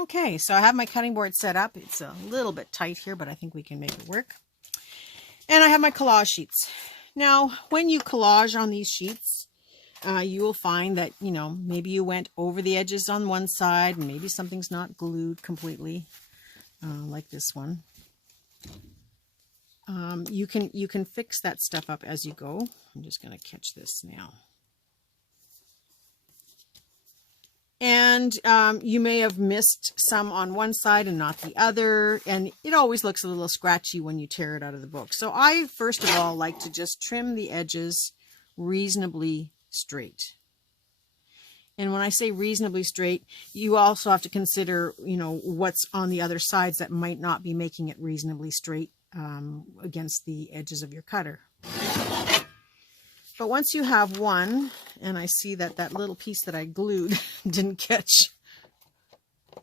Okay, so I have my cutting board set up. It's a little bit tight here, but I think we can make it work. And I have my collage sheets. Now, when you collage on these sheets, you will find that, you know, maybe you went over the edges on one side, and maybe something's not glued completely, like this one. You can fix that stuff up as you go. I'm just going to catch this now. And you may have missed some on one side and not the other, and it always looks a little scratchy when you tear it out of the book. So I, first of all, like to just trim the edges reasonably straight. And when I say reasonably straight, you also have to consider, you know, what's on the other sides that might not be making it reasonably straight against the edges of your cutter. But once you have one, and I see that that little piece that I glued didn't catch.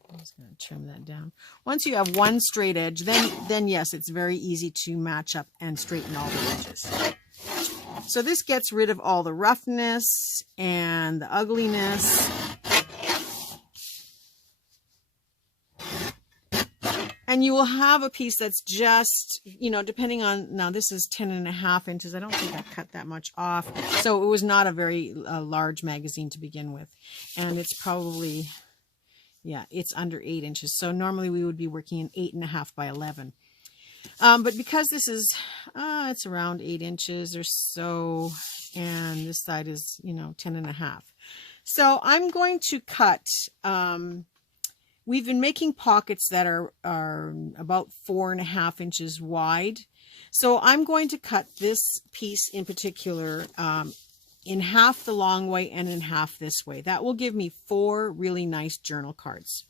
I'm just going to trim that down. Once you have one straight edge, then yes, it's very easy to match up and straighten all the edges. So this gets rid of all the roughness and the ugliness. And you will have a piece that's just, you know, depending on, now this is 10.5 inches. I don't think I cut that much off. So it was not a very large magazine to begin with. And it's probably, yeah, it's under 8 inches. So normally we would be working in 8.5 by 11. But because this is, it's around 8 inches or so, and this side is, you know, 10.5. So I'm going to cut, we've been making pockets that are about 4.5 inches wide. So I'm going to cut this piece in particular in half the long way and in half this way. That will give me 4 really nice journal cards.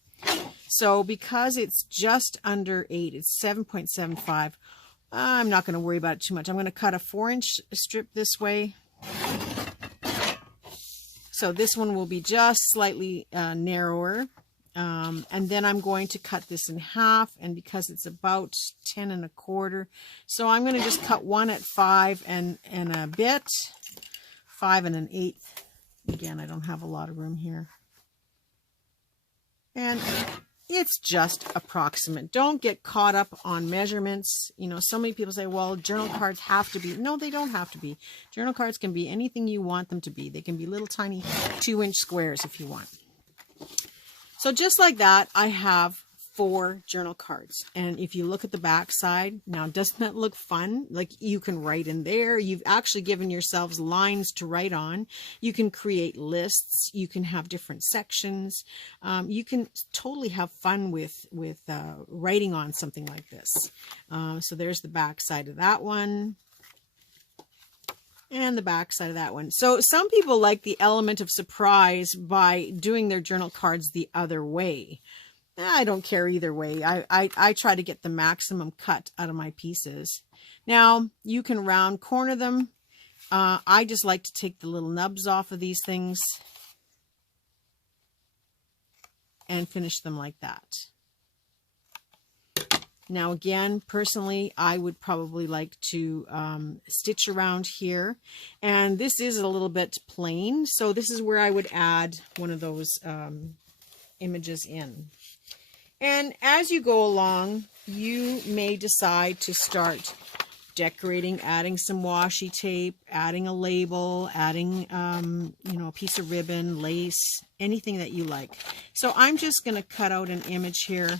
So because it's just under 8, it's 7.75, I'm not going to worry about it too much. I'm going to cut a 4-inch strip this way. So this one will be just slightly narrower. And then I'm going to cut this in half, and because it's about 10.25, so I'm going to just cut one at 5 and a bit, 5 1/8. Again, I don't have a lot of room here. And it's just approximate. Don't get caught up on measurements. You know, so many people say, well, journal cards have to be. No, they don't have to be. Journal cards can be anything you want them to be. They can be little tiny 2-inch squares if you want. So just like that, I have 4 journal cards. And if you look at the back side, now doesn't that look fun? Like you can write in there. You've actually given yourselves lines to write on. You can create lists. You can have different sections. You can totally have fun with writing on something like this. So there's the back side of that one. And the back side of that one. So some people like the element of surprise by doing their journal cards the other way. I don't care either way. I try to get the maximum cut out of my pieces. Now, you can round corner them. I just like to take the little nubs off of these things and finish them like that. Now, again, personally, I would probably like to stitch around here. And this is a little bit plain. So this is where I would add one of those images in. And as you go along, you may decide to start decorating, adding some washi tape, adding a label, adding, you know, a piece of ribbon, lace, anything that you like. So I'm just going to cut out an image here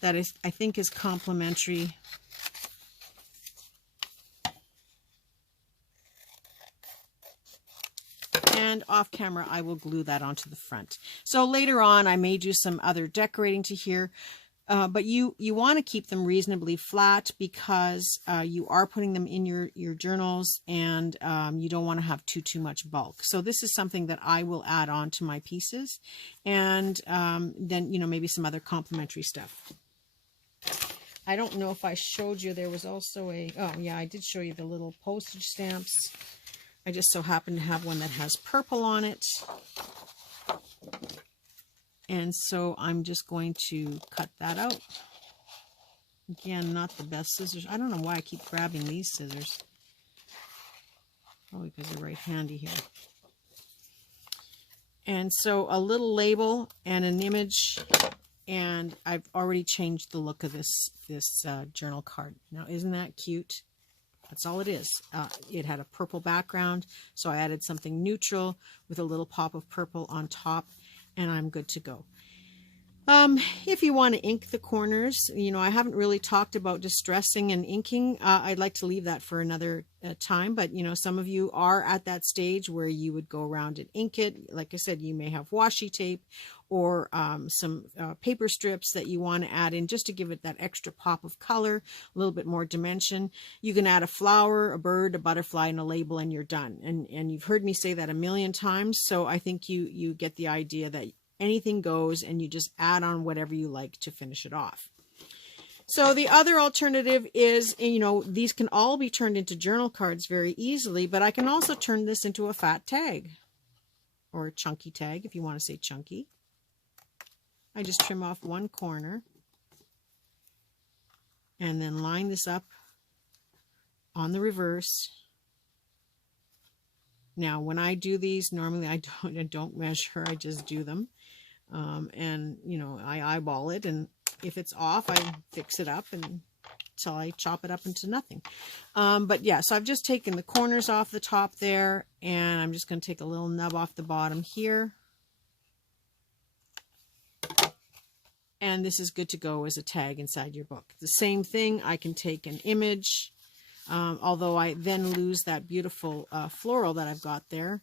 that I think is complementary. And off camera, I will glue that onto the front. So later on, I may do some other decorating to here, but you want to keep them reasonably flat because you are putting them in your journals, and you don't want to have too much bulk. So this is something that I will add on to my pieces, and then, you know, maybe some other complementary stuff. I don't know if I showed you, there was also oh yeah, I did show you the little postage stamps. I just so happen to have one that has purple on it. And so I'm just going to cut that out. Again, not the best scissors. I don't know why I keep grabbing these scissors. Probably because they're right handy here. And so a little label and an image and I've already changed the look of this journal card. Now, isn't that cute? That's all it is. It had a purple background, so I added something neutral with a little pop of purple on top, and I'm good to go. If you want to ink the corners, you know, I haven't really talked about distressing and inking. I'd like to leave that for another time, but you know, some of you are at that stage where you would go around and ink it. Like I said, you may have washi tape or some paper strips that you want to add in just to give it that extra pop of color, a little bit more dimension. You can add a flower, a bird, a butterfly, and a label, and you're done. And you've heard me say that a million times, so I think you get the idea that anything goes, and you just add on whatever you like to finish it off. So the other alternative is, you know, these can all be turned into journal cards very easily, but I can also turn this into a fat tag or a chunky tag if you want to say chunky. I just trim off one corner and then line this up on the reverse. Now, when I do these, normally I don't measure, I just do them. And, you know, I eyeball it, and if it's off, I fix it up until I chop it up into nothing. But yeah, so I've just taken the corners off the top there, and I'm just going to take a little nub off the bottom here. And this is good to go as a tag inside your book. The same thing, I can take an image, although I then lose that beautiful floral that I've got there.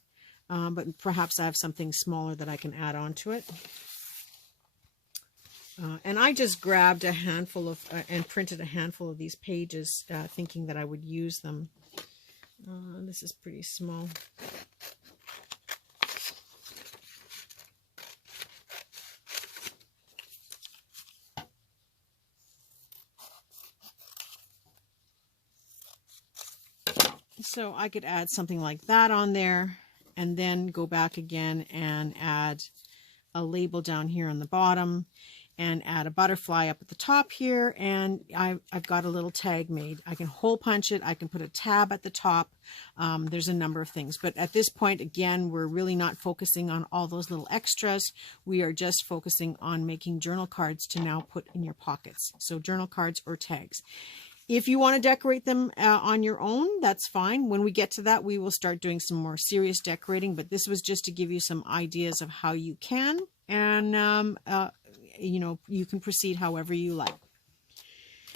But perhaps I have something smaller that I can add on to it. And I just grabbed a handful of, and printed a handful of these pages, thinking that I would use them. This is pretty small. So I could add something like that on there, and then go back again and add a label down here on the bottom, and add a butterfly up at the top here, and I've got a little tag made. I can hole punch it, I can put a tab at the top. There's a number of things, but at this point, again, we're really not focusing on all those little extras. We are just focusing on making journal cards to now put in your pockets. So journal cards or tags. If you want to decorate them on your own, that's fine. When we get to that, we will start doing some more serious decorating, but this was just to give you some ideas of how you can, and you know, you can proceed however you like.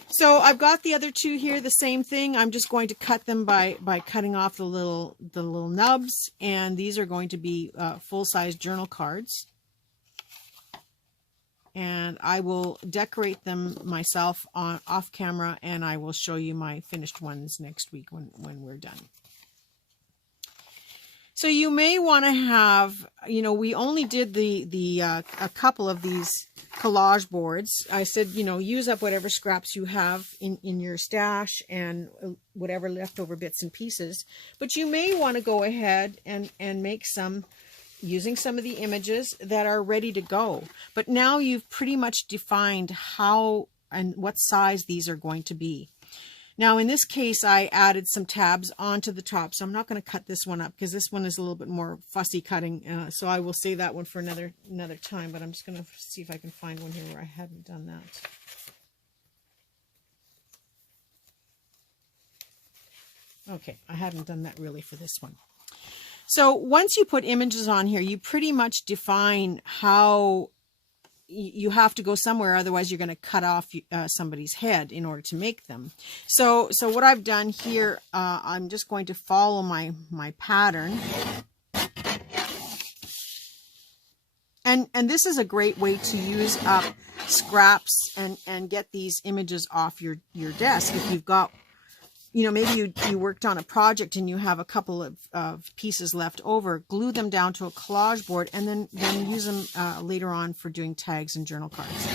So I've got the other two here, the same thing. I'm just going to cut them by cutting off the little nubs, and these are going to be full-size journal cards. And I will decorate them myself off camera, and I will show you my finished ones next week when we're done. So you may want to have, you know, we only did a couple of these collage boards. I said, you know, use up whatever scraps you have in your stash and whatever leftover bits and pieces. But you may want to go ahead and make some using some of the images that are ready to go. But now you've pretty much defined how and what size these are going to be. Now in this case, I added some tabs onto the top, so I'm not going to cut this one up because this one is a little bit more fussy cutting. So I will save that one for another time, but I'm just going to see if I can find one here where I hadn't done that. Okay, I hadn't done that really for this one. So once you put images on here, you pretty much define how you have to go somewhere, otherwise you're going to cut off somebody's head in order to make them. So what I've done here, I'm just going to follow my pattern. And this is a great way to use up scraps and get these images off your desk. If you've got, you know, maybe you worked on a project and you have a couple of pieces left over, glue them down to a collage board, and then use them later on for doing tags and journal cards.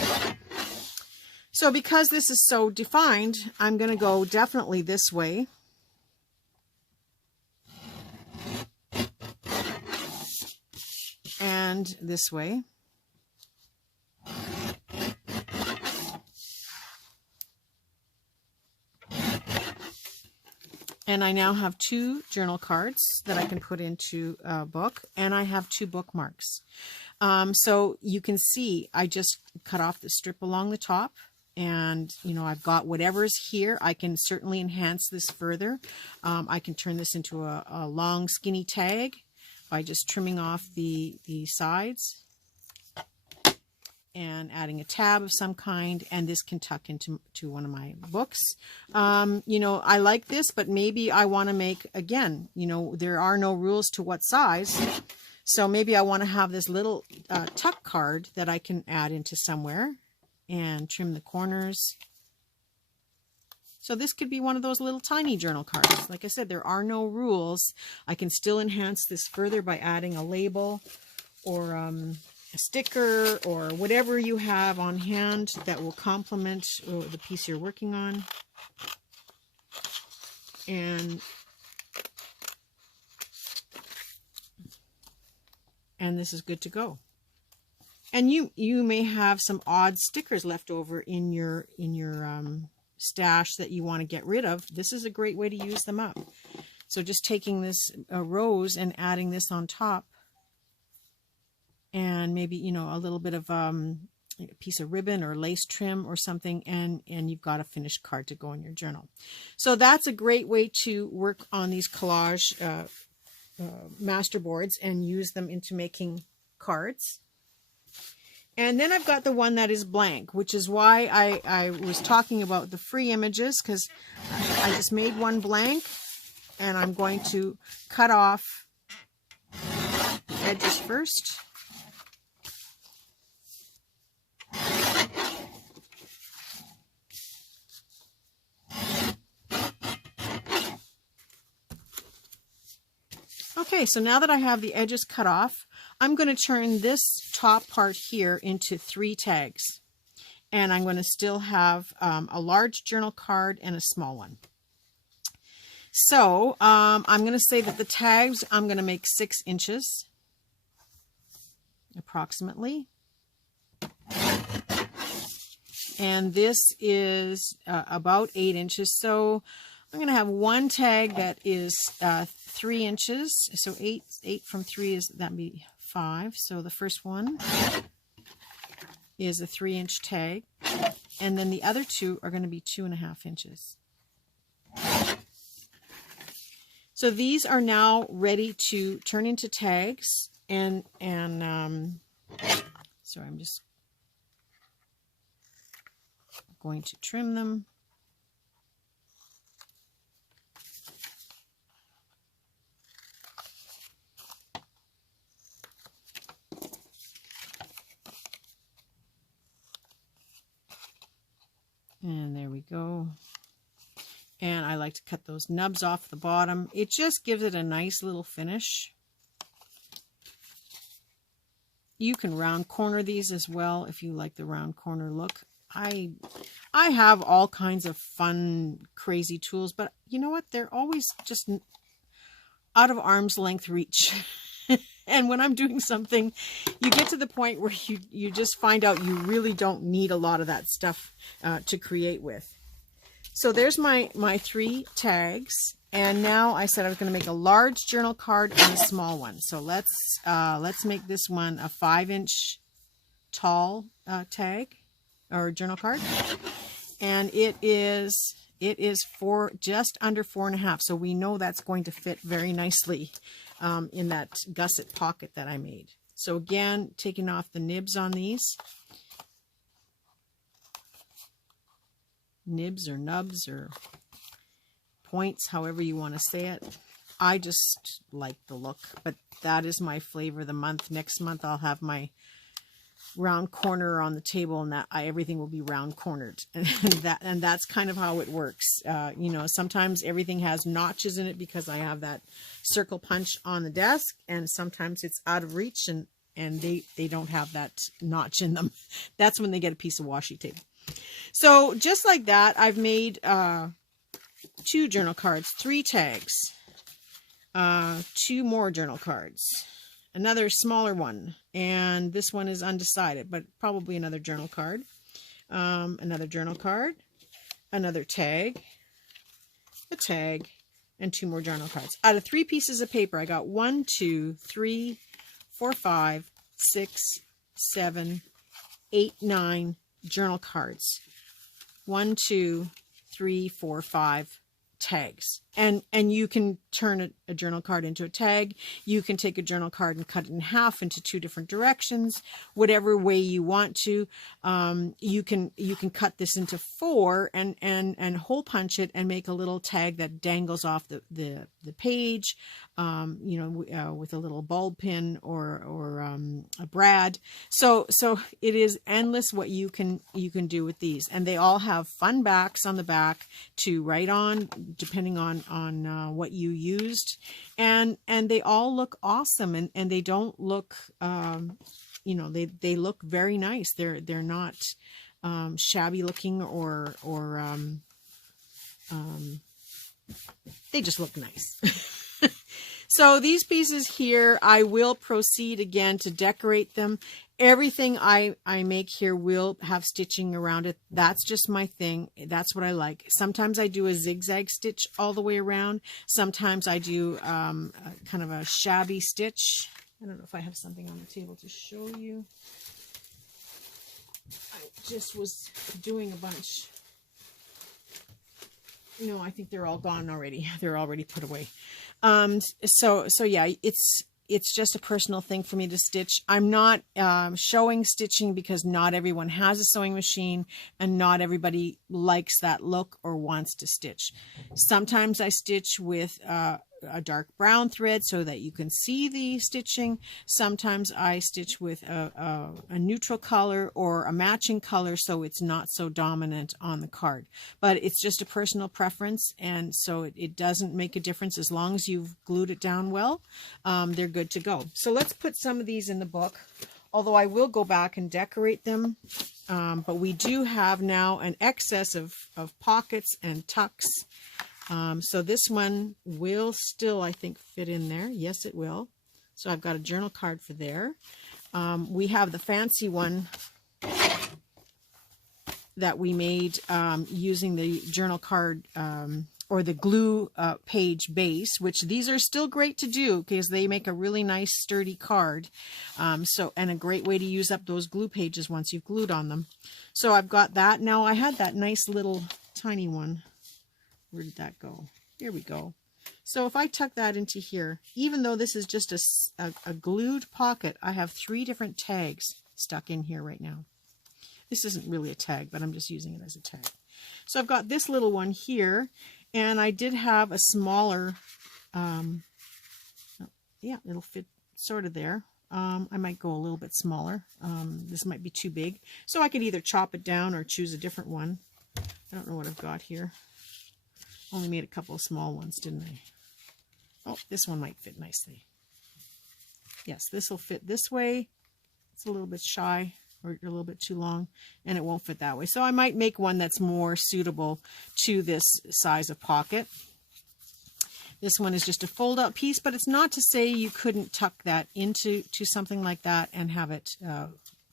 So because this is so defined, I'm going to go definitely this way. And this way. And I now have 2 journal cards that I can put into a book, and I have 2 bookmarks. So you can see I just cut off the strip along the top, and you know, I've got whatever's here. I can certainly enhance this further. I can turn this into a long skinny tag by just trimming off the sides and adding a tab of some kind, and this can tuck into one of my books. You know, I like this, but maybe I want to make, again, you know, there are no rules to what size. So maybe I want to have this little tuck card that I can add into somewhere and trim the corners. So this could be one of those little tiny journal cards. Like I said, there are no rules. I can still enhance this further by adding a label or a sticker or whatever you have on hand that will complement the piece you're working on. And this is good to go. And you may have some odd stickers left over in your stash that you want to get rid of. This is a great way to use them up. So just taking this rose and adding this on top, and maybe, you know, a little bit of a piece of ribbon or lace trim or something, and you've got a finished card to go in your journal. So that's a great way to work on these collage master boards and use them into making cards. And then I've got the one that is blank, which is why I was talking about the free images, because I just made one blank, and I'm going to cut off the edges first. Okay, so now that I have the edges cut off, I'm going to turn this top part here into 3 tags. And I'm going to still have a large journal card and a small one. So I'm going to say that the tags, I'm going to make 6 inches approximately. And this is about 8 inches. So I'm going to have one tag that is 3 inches. So 8 from 3 is, that'd be 5. So the first one is a 3-inch tag. And then the other 2 are going to be 2.5 inches. So these are now ready to turn into tags. And sorry, I'm just going to trim them. And there we go. And I like to cut those nubs off the bottom. It just gives it a nice little finish. You can round corner these as well if you like the round corner look. I have all kinds of fun, crazy tools, but you know what? They're always just out of arm's length reach. And when I'm doing something, you get to the point where you just find out you really don't need a lot of that stuff to create with. So there's my 3 tags. And now I said I was going to make a large journal card and a small one. So let's make this one a 5-inch tall tag or journal card. And it is just under 4.5. So we know that's going to fit very nicely in that gusset pocket that I made. So again, taking off the nibs on these. Nibs or nubs or points, however you want to say it. I just like the look, but that is my flavor of the month. Next month I'll have my round corner on the table, and that everything will be round cornered, and that's kind of how it works. You know, sometimes everything has notches in it because I have that circle punch on the desk, and sometimes it's out of reach and they don't have that notch in them. That's when they get a piece of washi tape. So just like that, I've made 2 journal cards, 3 tags, 2 more journal cards, another smaller one, and this one is undecided, but probably another journal card, another journal card, another tag, a tag, and 2 more journal cards. Out of 3 pieces of paper, I got 1, 2, 3, 4, 5, 6, 7, 8, 9 journal cards. 1, 2, 3, 4, 5 tags. And you can turn a journal card into a tag. You can take a journal card and cut it in half into 2 different directions, whatever way you want to. You can cut this into 4 and hole punch it and make a little tag that dangles off the page, with a little bulb pin or a brad. So it is endless what you can do with these, and they all have fun backs on the back to write on, depending on what you used, and they all look awesome, and they don't look they look very nice. They're not shabby looking or they just look nice. So these pieces here, I will proceed again to decorate them. Everything I make here will have stitching around it. That's just my thing. That's what I like. Sometimes I do a zigzag stitch all the way around. Sometimes I do kind of a shabby stitch. I don't know if I have something on the table to show you. I just was doing a bunch. No, I think they're all gone already. They're already put away. So yeah, it's just a personal thing for me to stitch. I'm not showing stitching because not everyone has a sewing machine and not everybody likes that look or wants to stitch. Sometimes I stitch with a dark brown thread so that you can see the stitching. Sometimes I stitch with a neutral color or a matching color so it's not so dominant on the card. But it's just a personal preference, and so it doesn't make a difference as long as you've glued it down well. They're good to go. So let's put some of these in the book, although I will go back and decorate them. But we do have now an excess of pockets and tucks. So this one will still, I think, fit in there. Yes, it will. So I've got a journal card for there. We have the fancy one that we made using the journal card or the glue page base, which these are still great to do because they make a really nice sturdy card. And a great way to use up those glue pages once you've glued on them. So I've got that. Now I had that nice little tiny one. Where did that go? Here we go. So if I tuck that into here, even though this is just a glued pocket, I have 3 different tags stuck in here right now. This isn't really a tag, but I'm just using it as a tag. So I've got this little one here, and I did have a smaller, yeah, it'll fit sort of there. I might go a little bit smaller. This might be too big. So I could either chop it down or choose a different one. I don't know what I've got here. Only made a couple of small ones, didn't I? Oh, this one might fit nicely. Yes, this will fit this way. It's a little bit shy or a little bit too long, and it won't fit that way. So I might make one that's more suitable to this size of pocket. This one is just a fold-out piece, but it's not to say you couldn't tuck that into something like that and have it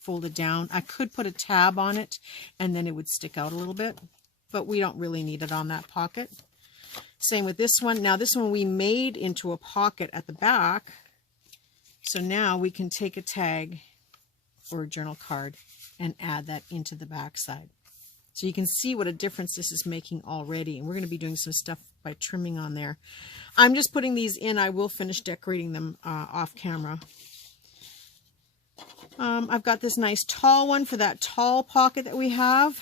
folded down. I could put a tab on it, and then it would stick out a little bit, but we don't really need it on that pocket. Same with this one. Now this one we made into a pocket at the back. So now we can take a tag or a journal card and add that into the back side. So you can see what a difference this is making already. And we're going to be doing some stuff by trimming on there. I'm just putting these in. I will finish decorating them off camera. I've got this nice tall one for that tall pocket that we have.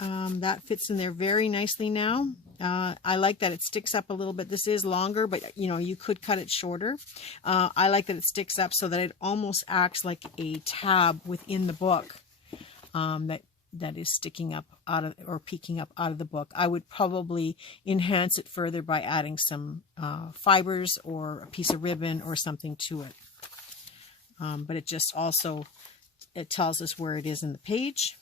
That fits in there very nicely now. I like that it sticks up a little bit. This is longer, but you could cut it shorter. I like that it sticks up so that it almost acts like a tab within the book that is sticking up out of or peeking up out of the book. I would probably enhance it further by adding some fibers or a piece of ribbon or something to it. But it just also, it tells us where it is in the page.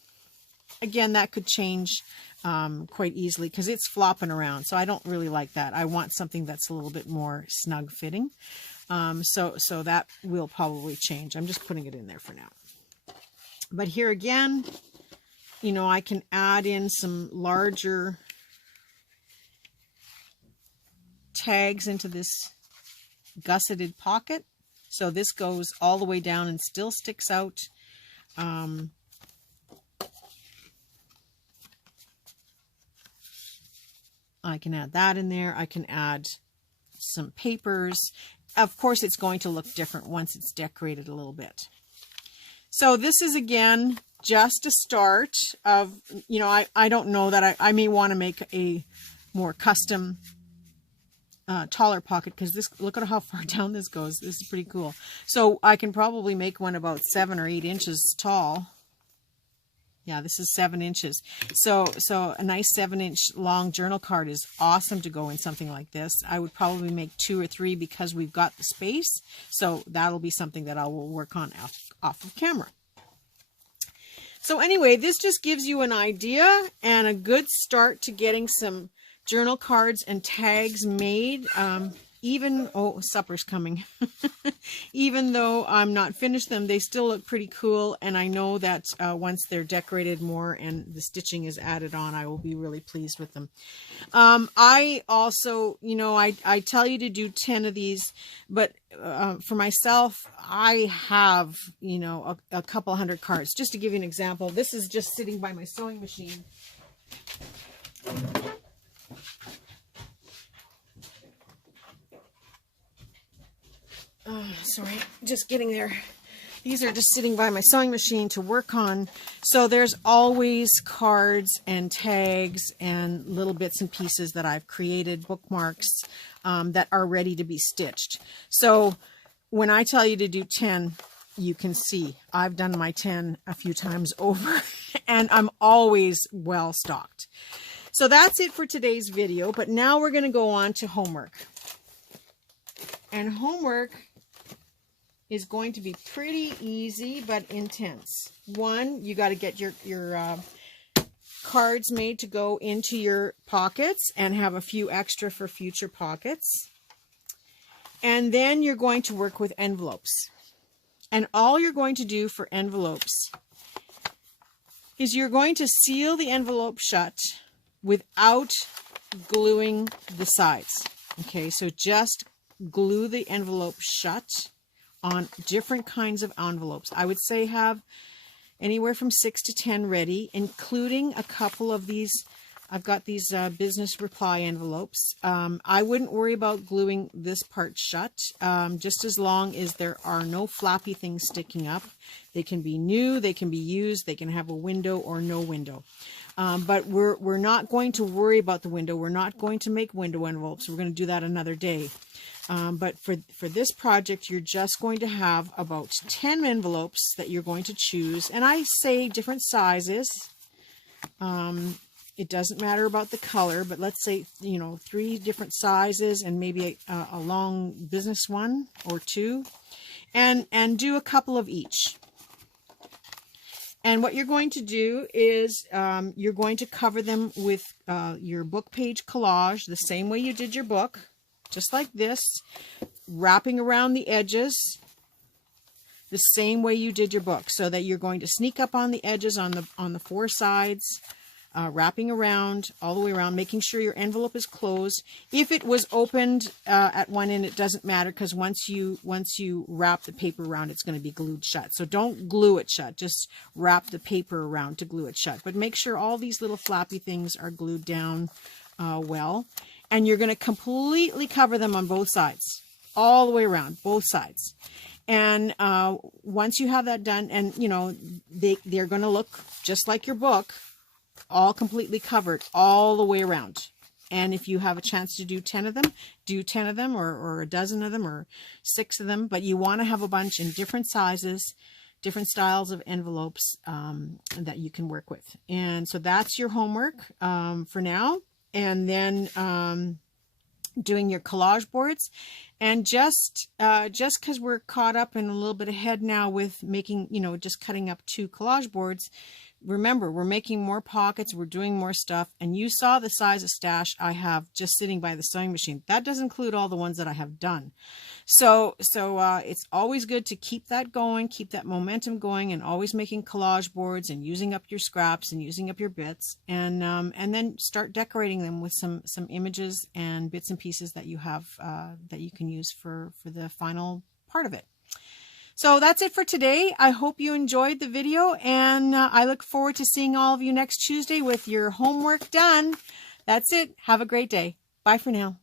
Again, that could change quite easily because it's flopping around. So I don't really like that. I want something that's a little bit more snug fitting. So that will probably change. I'm just putting it in there for now. But here again, I can add in some larger tags into this gusseted pocket. So this goes all the way down and still sticks out. I can add that in there. I can add some papers. Of course, it's going to look different once it's decorated a little bit. So this is, again, just a start of, you know, I don't know that I may want to make a more custom taller pocket, because this, look at how far down this goes. This is pretty cool. So I can probably make one about 7 or 8 inches tall. Yeah, this is 7 inches. So a nice 7-inch long journal card is awesome to go in something like this. I would probably make 2 or 3 because we've got the space. So that'll be something that I will work on off of camera. So anyway, this just gives you an idea and a good start to getting some journal cards and tags made. Oh, supper's coming. Even though I'm not finished them, they still look pretty cool. And I know that once they're decorated more and the stitching is added on, I will be really pleased with them. I also, you know, I tell you to do 10 of these, but for myself, I have, you know, a couple hundred cards. Just to give you an example, this is just sitting by my sewing machine. Sorry, just getting there. These are just sitting by my sewing machine to work on. So there's always cards and tags and little bits and pieces that I've created, bookmarks, that are ready to be stitched. So when I tell you to do 10, you can see I've done my 10 a few times over, and I'm always well stocked. So that's it for today's video, but now we're going to go on to homework. And homework is going to be pretty easy but intense. One, you got to get your cards made to go into your pockets and have a few extra for future pockets. And then you're going to work with envelopes. And all you're going to do for envelopes is you're going to seal the envelope shut without gluing the sides. Okay, so just glue the envelope shut on different kinds of envelopes. I would say have anywhere from 6 to 10 ready, including a couple of these. I've got these business reply envelopes. I wouldn't worry about gluing this part shut, just as long as there are no flappy things sticking up. They can be new, they can be used, they can have a window or no window. But we're not going to worry about the window. We're not going to make window envelopes. We're going to do that another day. But for this project, you're just going to have about 10 envelopes that you're going to choose. And I say different sizes. It doesn't matter about the color, but let's say, you know, 3 different sizes and maybe a long business one or 2. And do a couple of each. And what you're going to do is you're going to cover them with your book page collage the same way you did your book, just like this, wrapping around the edges the same way you did your book, so that you're going to sneak up on the edges on the 4 sides, wrapping around all the way around, making sure your envelope is closed. If it was opened at one end, it doesn't matter, because once you wrap the paper around, it's going to be glued shut. So don't glue it shut, just wrap the paper around to glue it shut. But make sure all these little flappy things are glued down well. And you're going to completely cover them on both sides, all the way around, both sides. And once you have that done, and you know, they're going to look just like your book, all completely covered all the way around. And if you have a chance to do 10 of them, do 10 of them, or a dozen of them, or 6 of them. But you want to have a bunch in different sizes, different styles of envelopes that you can work with. And so that's your homework for now. And then doing your collage boards. And just because we're caught up and a little bit ahead now with making, you know, just cutting up 2 collage boards, remember, we're making more pockets, we're doing more stuff, and you saw the size of stash I have just sitting by the sewing machine. That does include all the ones that I have done. So it's always good to keep that going, keep that momentum going, and always making collage boards and using up your scraps and using up your bits, and then start decorating them with some images and bits and pieces that you have that you can use for the final part of it. So that's it for today. I hope you enjoyed the video, and I look forward to seeing all of you next Tuesday with your homework done. That's it. Have a great day. Bye for now.